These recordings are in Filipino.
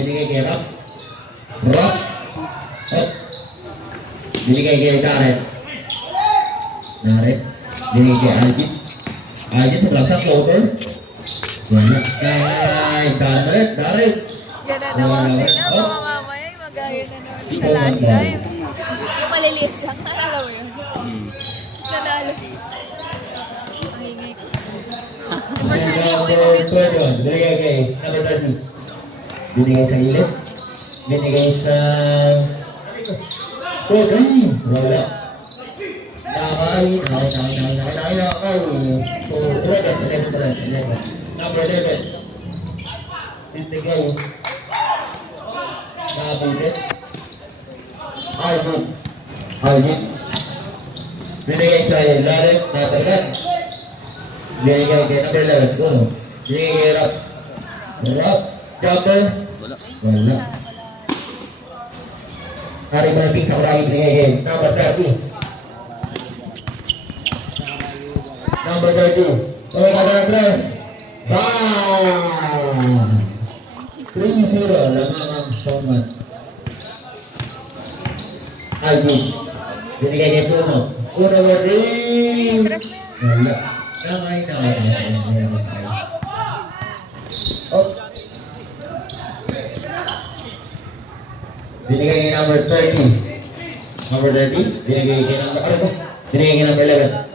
Binigay kay Rock. Rock. Up. Binigay kay Garrett. Garrett. Binigay kay Alvin. Alvin tumagsak over. Wala. Kay Garrett. Garrett. Yan na naman sila, mga mamaya, magaya na naman sa last time. Yung maliliit lang, alam mo yun. Tapos nanalo. Ang ingay ko. For sure, di ko yun. Binigay kay number 30. Binigay sa ilip. Binigay sa... Wala. Nakay. So, 11. Number 11. Binigay. Nabulit. Alvin. Binigay sa Larry. Nabagat. Binigay kay number 11. Binigay kay Rock. Jumper. Wala. Hari Barbie sa kurangin binigay kay number 30. Number 30. Kami kagagras. Bam! 3-0. Lamang ang Showman. Alvin. Binigay kay Puno. Puno mo rin. Wala. Kamay. Oh. Binigay kay number 30. Number 30. Binigay kay number 11.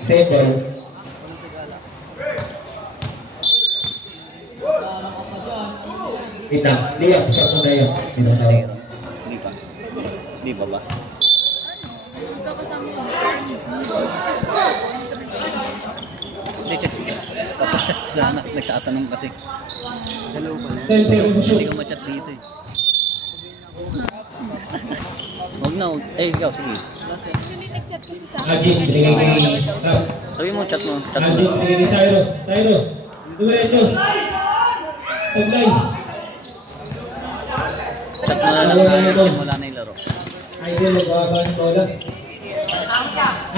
Simple. Itang, liyak sa muna yun. Di pa ba? Magkakasama yun. Hindi, check. Tapos chat sa anak, nagtatanong kasi. Hello pala. 10-0 sa shoot. Hindi ka ma-chat dito eh. Huwag na, huwag. Ikaw, sige. Actually, nag-chat kasi sa Ajit, binigay kay... Sabi mo, chat mo. Chat mo. Ajit, binigay kay Sairo. Duweto. Sablay. Chat mo na lang simula na yung laro. Idol, magbaba ng bola.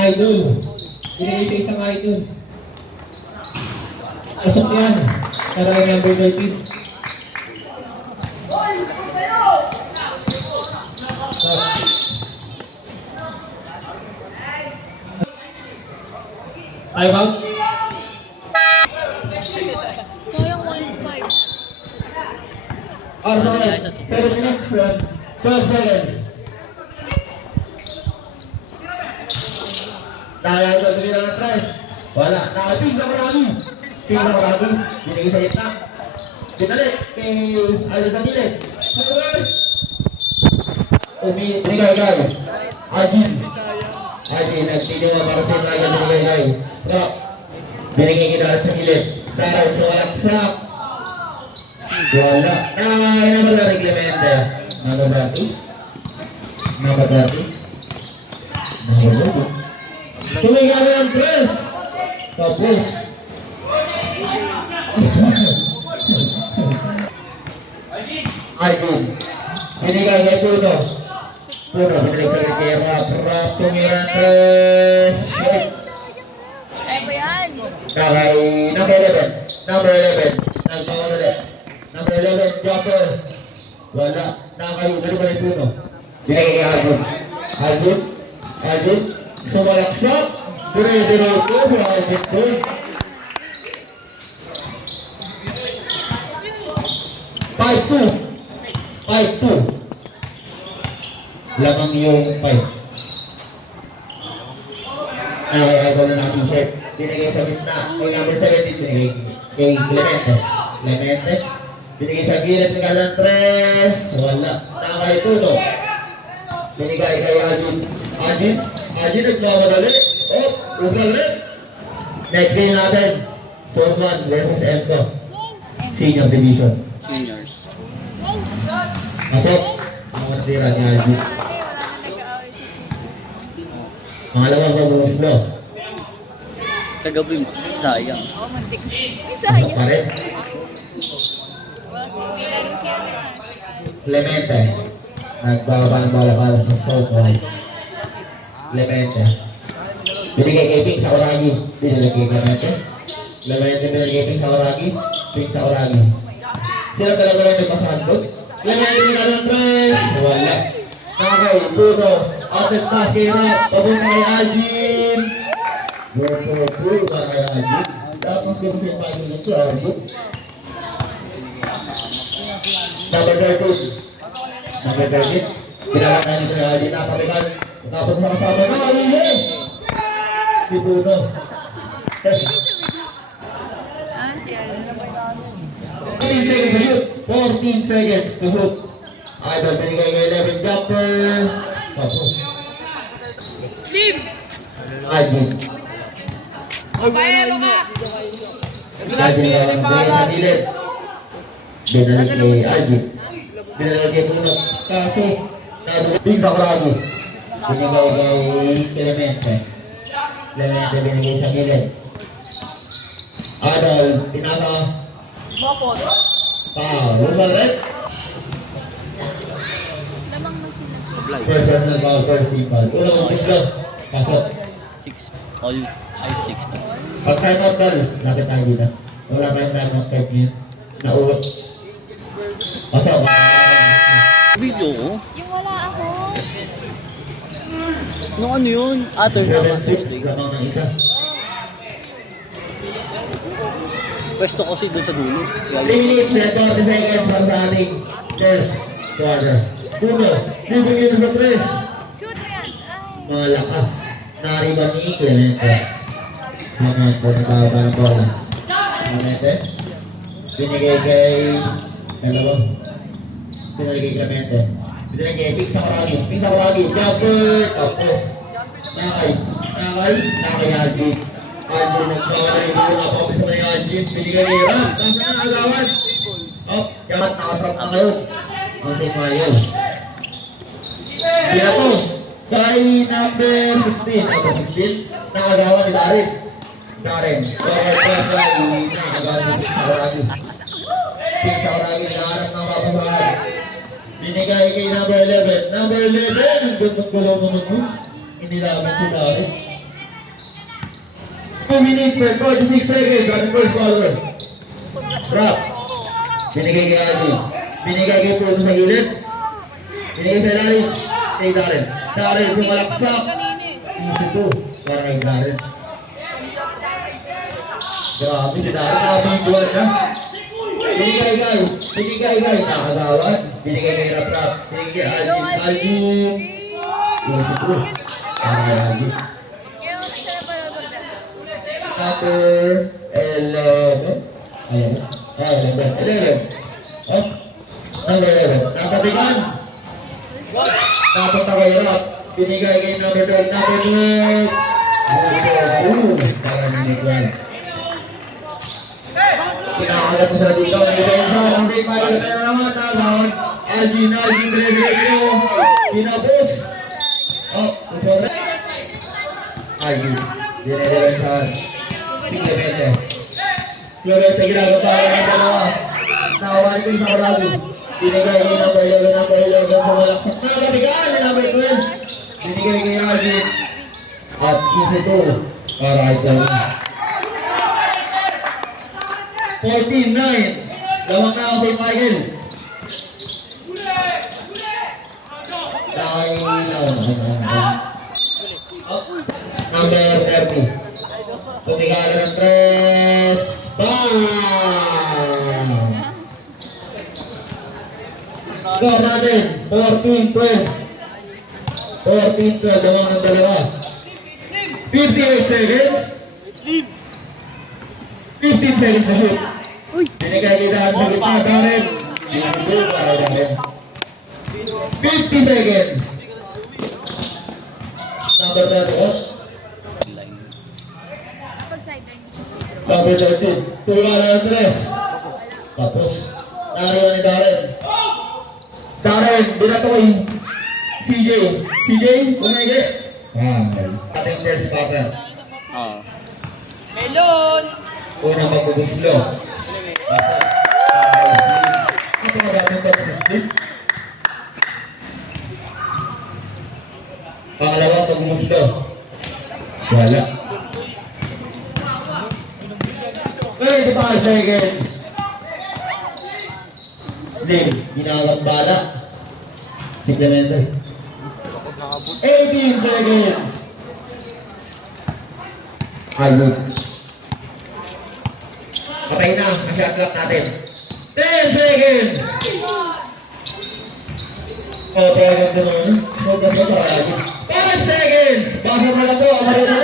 Idol. Binigay sa isang idol. Pasok yan. Karang number 13. Time out. sayang 1-5. Sorry. 7 minutes, 12 seconds. Dahil ito, dali lang ang tries. Wala. Nakaping na marami. Binigay sa gitna. Binalik kay Alvin Camille. Forward. Binigay kay Ajin, nagtitiwa para sa inay. Binigay kay Rock. Binigay kay Darat sa gilid. Darat sa walaksak. Wala. Naman na reglemente. Nababati. Tumiga na ang press. Tapos. Alvin. Binigay kay Puno. Binigay kay Rap. Tumira ang press. Eh ba yan? Kay number 11. Nagbawa ulit. Number 11, Jopper. Wala. Nakakayo. Dali ba yung Puno? Binigay kay Alvin. Sumalaksak. Dire-direto sa Alvin ko. 5-2. Lamang yung 5. Ay, na natin check. Binigay sa gitna. Kay number 17, binigay kay Clemente. Binigay sa gilid ng Galantres. Wala. Nakakay Puno. Binigay kay Ajin, nagmamadali. Ugalit. Next game natin. Forman versus Emco. Senior Division. Seniors. Pasok. Mga tira ni Ajin. Wala na nag-aaway si Sisi. Pangalawang pag-uuslo. Kagabi, sayang. Oo, mantik. Ay, sayang. Paret. Laro siya na. Clemente. Nagbaba ng bola sa South Right. Clemente. Binigay kay Pink sa Oragi. Binigay kay Clemente. Clemente binigay kay Pink sa Oragi. Pink sa Oragi. Sila talaga lang may pasahan doon. Lagyan yung ng tres. Wala. Nakay, puno. Atet na, sira. Papunta kay Alvin. Puro ba kay Alvin? Tapos yung simpay nyo ito, Alvin. Number 13. Number 13. Ginawat namin sa Alvin. Nakapikan. Tapos makasama na, Alvin. Si Puno. Ah, si Alvin. 14 seconds to hook. 14 seconds to hook. Idol, binigay kay 11 jumper. Tapos. Slim! Alvin. Paero ka! Alvin lang binigay sa gilid. Binalik kay Alvin. Binalik kay Puno. Kaso, nabing baklagi. Binigay kay Clemente. Clemente binigay sa gilid. Idol, pinaka. Rumah red. Lamang na sila sa Apply. First personal foul, first team foul. Unang umpis lang. Pasok. 6. All. Ay, 6 pa. Pag time out ball, lapit tayo dito. Wala tayong time out 5 minutes. Nauot. Pasok. Video ko? yung wala ako. No, ano yun? Ah, turn naman. 7-6. Lamang ng isa. Pwesto kasi doon sa dulo. 3 minutes and 20 seconds from the ating first quarter. Puno. Bibigyan sa press. Shoot mo yan! Ay! Mga lakas. Nariban ni Clemente. Clemente. Nakababa ng bola. Clemente. Binigay kay... Dalawa. Binigay kay Clemente. Binigay kay Pink Sakuragi. Pink Sakuragi. Jumper. Tapos. Nakay. Nakay Alvin. Alvin nagkawalay. Hindi ko nakapit sa mga Alvin. Binigay kay Ram. Nasa na alawan. Up. Yamat. Nakatrap na kayo. Ang Timayo. Pinatos. Kay number 16. Number 16. Nakagawa ni Darren. Darren. Forward pass ay nakagawa ni Pink Sakuragi. Pink Sakuragi. Naharap ng papasahan. Binigay kay number 11. Number 11. Ang gandang-galaw naman mo. Inilaban si Darren. 2 minutes and 46 seconds on the first quarter. Drop. Binigay kay Alvin. Binigay kay Puno sa gilid. Binigay sa ilalim. Kay Darren. Darren sumalaksak. Easy to. Para kay Darren. Grabe si Darren. Nakabiguan na. Binigay kay. Binigay kay. Nakagawan. Binigay kay Rap. Binigay kay Alvin. Alvin. Easy to. Para kay Alvin. Kaya ako sila pa lang Number 11. Ayan. Number 11. Oh. Number 11. Natabigan. Napunta kay Rap. Binigay kay number 12. Number 12. Para ninigwan. Kinakagat mo sa dito. Nabigay siya. Ang big fire. Pero naman. Nagawad. Alvin. Binibigay mo. Pinapos. Oh. Sorry. Alvin. Binibigay siya. Clemente. Clemente sa ginagawa ng dalawa. Nakawali ko yung Sakuragi. Binigay kay number 11 sumalaksak. Nakabigaan ni number 12. Binigay kay Alvin. At easy to. Para ito. 14-9. Lawang na ako kay Michael. Number 30. Tumigala ng tres. Bam! Score natin. 14-12. 14-12. Damang ng dalawa. 58 seconds. 15 seconds to shoot. Binigay kita sa gitna. Darren. Binigay para Darren. 50 seconds. Number 30. Kapag sideline. Number 13. Tumigala ng tres. Tapos. Nariwan ni Darren. Darren, binatoy. CJ. CJ, umege. Ating first pattern. Oo. Melon! Unang magbubuslo. Ito na dating consistent. Pangalawa, magbubuslo. Wala. 35 seconds. Slim, ginawang bala. Si Clemente. 18 seconds. Ayun. Patay na ang shot clock natin. 10 seconds. Oh, talagang gano'n. Sobrang 5 seconds. Basa na lang po. Ang